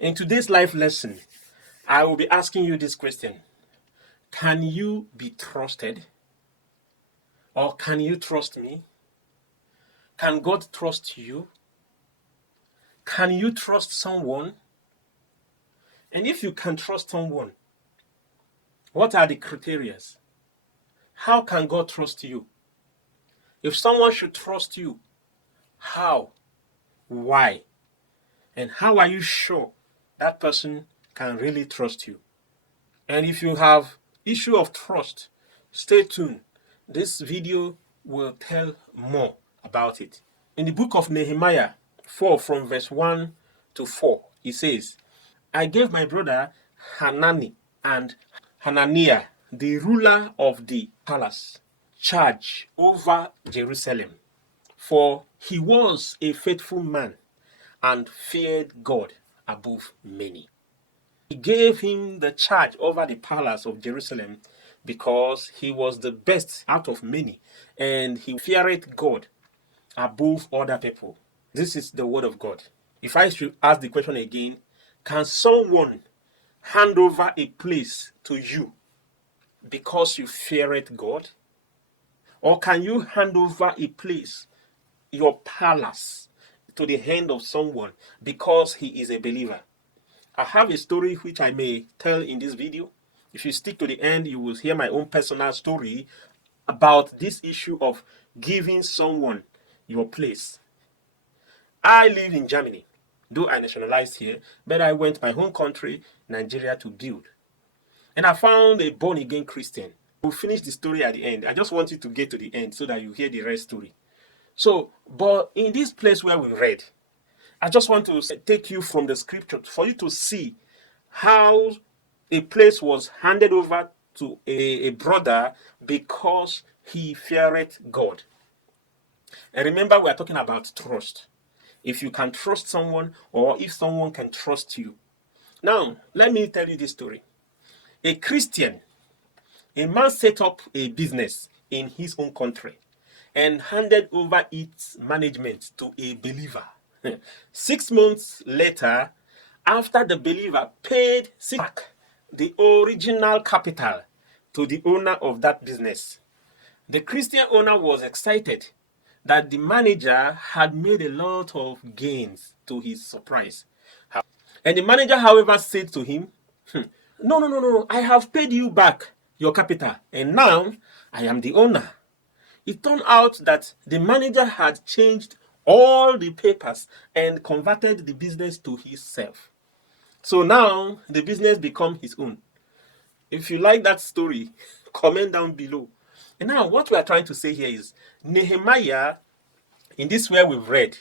In today's life lesson, I will be asking you this question. Can you be trusted? Or can you trust me? Can God trust you? Can you trust someone? And if you can trust someone, what are the criteria? How can God trust you? If someone should trust you, how? Why? And how are you sure that person can really trust you? And if you have issue of trust, stay tuned. This video will tell more about it. In the book of Nehemiah 4 from verse 1 to 4, it says, I gave my brother Hanani and Hananiah, the ruler of the palace, charge over Jerusalem, for he was a faithful man and feared God above many. He gave him the charge over the palace of Jerusalem because he was the best out of many and he feared God above other people. This is the word of God. If I should ask the question again, can someone hand over a place to you because you feared God? Or can you hand over a place, your palace, to the hand of someone because he is a believer? I have a story which I may tell in this video. If you stick to the end, you will hear my own personal story about this issue of giving someone your place. I live in Germany, though I nationalized here, but I went my home country, Nigeria, to build. And I found a born-again Christian. We'll finish the story at the end. I just want you to get to the end so that you hear the rest story. So, but in this place where we read, I just want to take you from the scripture for you to see how a place was handed over to a brother because he feared God. And remember, we are talking about trust. If you can trust someone or if someone can trust you. Now, let me tell you this story. A Christian, a man set up a business in his own country and handed over its management to a believer. 6 months later, after the believer paid back the original capital to the owner of that business, the Christian owner was excited that the manager had made a lot of gains to his surprise. And the manager, however, said to him, No, I have paid you back your capital, and now I am the owner. It turned out that the manager had changed all the papers and converted the business to himself. So now the business become his own. If you like that story, comment down below. And now what we are trying to say here is Nehemiah, in this way we've read,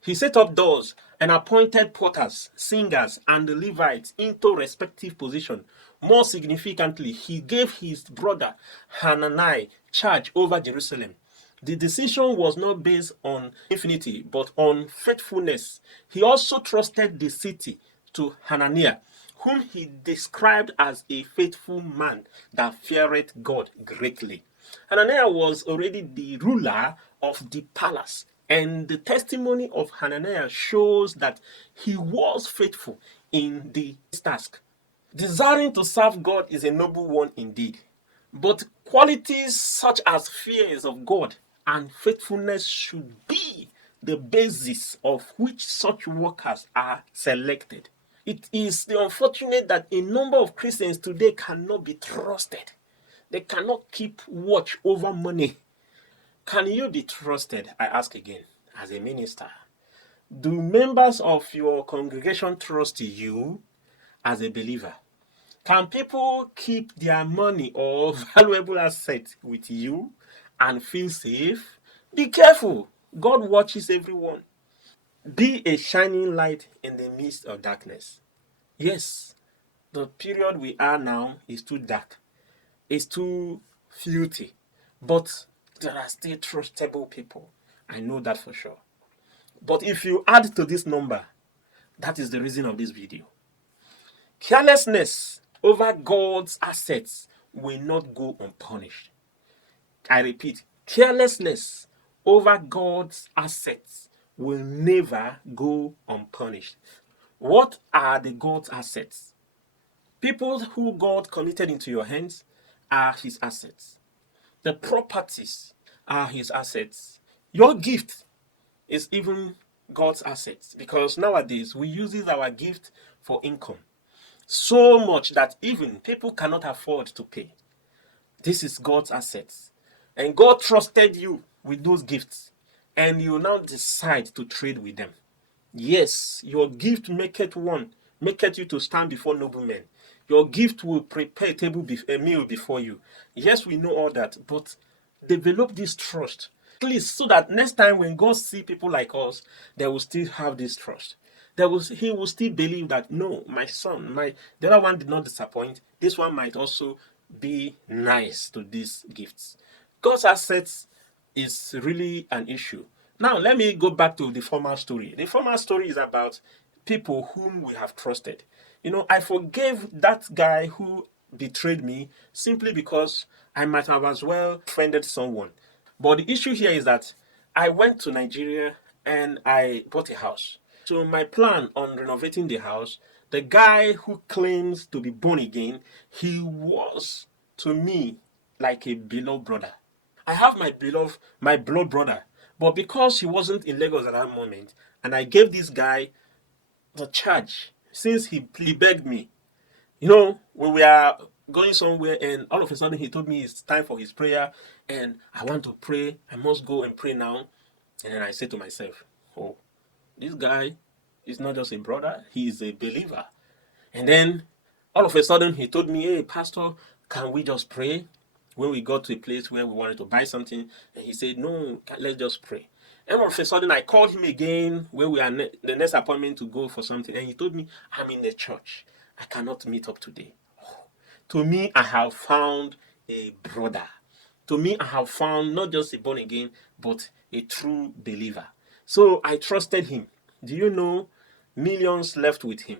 he set up doors and appointed porters, singers, and the Levites into respective position. More significantly, he gave his brother Hanani charge over Jerusalem. The decision was not based on infinity, but on faithfulness. He also trusted the city to Hananiah, whom he described as a faithful man that feared God greatly. Hananiah was already the ruler of the palace, and the testimony of Hananiah shows that he was faithful in the task. Desiring to serve God is a noble one indeed, but qualities such as fears of God and faithfulness should be the basis of which such workers are selected. It is unfortunate that a number of Christians today cannot be trusted. They cannot keep watch over money. Can you be trusted, I ask again, as a minister? Do members of your congregation trust you as a believer? Can people keep their money or valuable assets with you and feel safe? Be careful. God watches everyone. Be a shining light in the midst of darkness. Yes, the period we are now is too dark. It's too filthy. But there are still trustable people. I know that for sure. But if you add to this number, that is the reason of this video. Carelessness over God's assets will not go unpunished. I repeat, carelessness over God's assets will never go unpunished. What are the God's assets? People who God committed into your hands are his assets. The properties are his assets. Your gift is even God's assets, because nowadays we use our gift for income so much that even people cannot afford to pay. This is God's assets. And God trusted you with those gifts, and you now decide to trade with them. Yes, your gift maketh one, maketh you to stand before noblemen. Your gift will prepare a meal before you. Yes, we know all that, but develop this trust, please, so that next time when God see people like us, they will still have this trust. He will still believe that no, my son, the other one did not disappoint. This one might also be nice to these gifts. God's assets is really an issue. Now, let me go back to the former story. The former story is about people whom we have trusted. I forgave that guy who betrayed me simply because I might have as well offended someone. But the issue here is that I went to Nigeria and I bought a house. So my plan on renovating the house, the guy who claims to be born again, he was to me like a beloved brother. I have my blood brother, but because he wasn't in Lagos at that moment, and I gave this guy the charge, since he begged me, when we are going somewhere, and all of a sudden he told me it's time for his prayer, and I want to pray, I must go and pray now. And then I said to myself, oh, this guy is not just a brother, he is a believer. And then all of a sudden he told me, hey, Pastor, can we just pray? When we got to a place where we wanted to buy something, and he said, no, let's just pray. And all of a sudden I called him again when we are the next appointment to go for something, and he told me, I'm in the church, I cannot meet up today. To me, I have found a brother. To me, I have found not just a born again, but a true believer. So I trusted him. Do you know, millions left with him.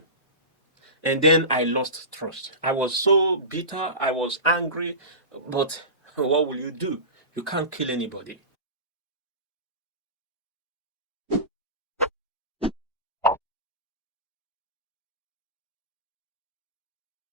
And then I lost trust. I was so bitter. I was angry. But what will you do? You can't kill anybody.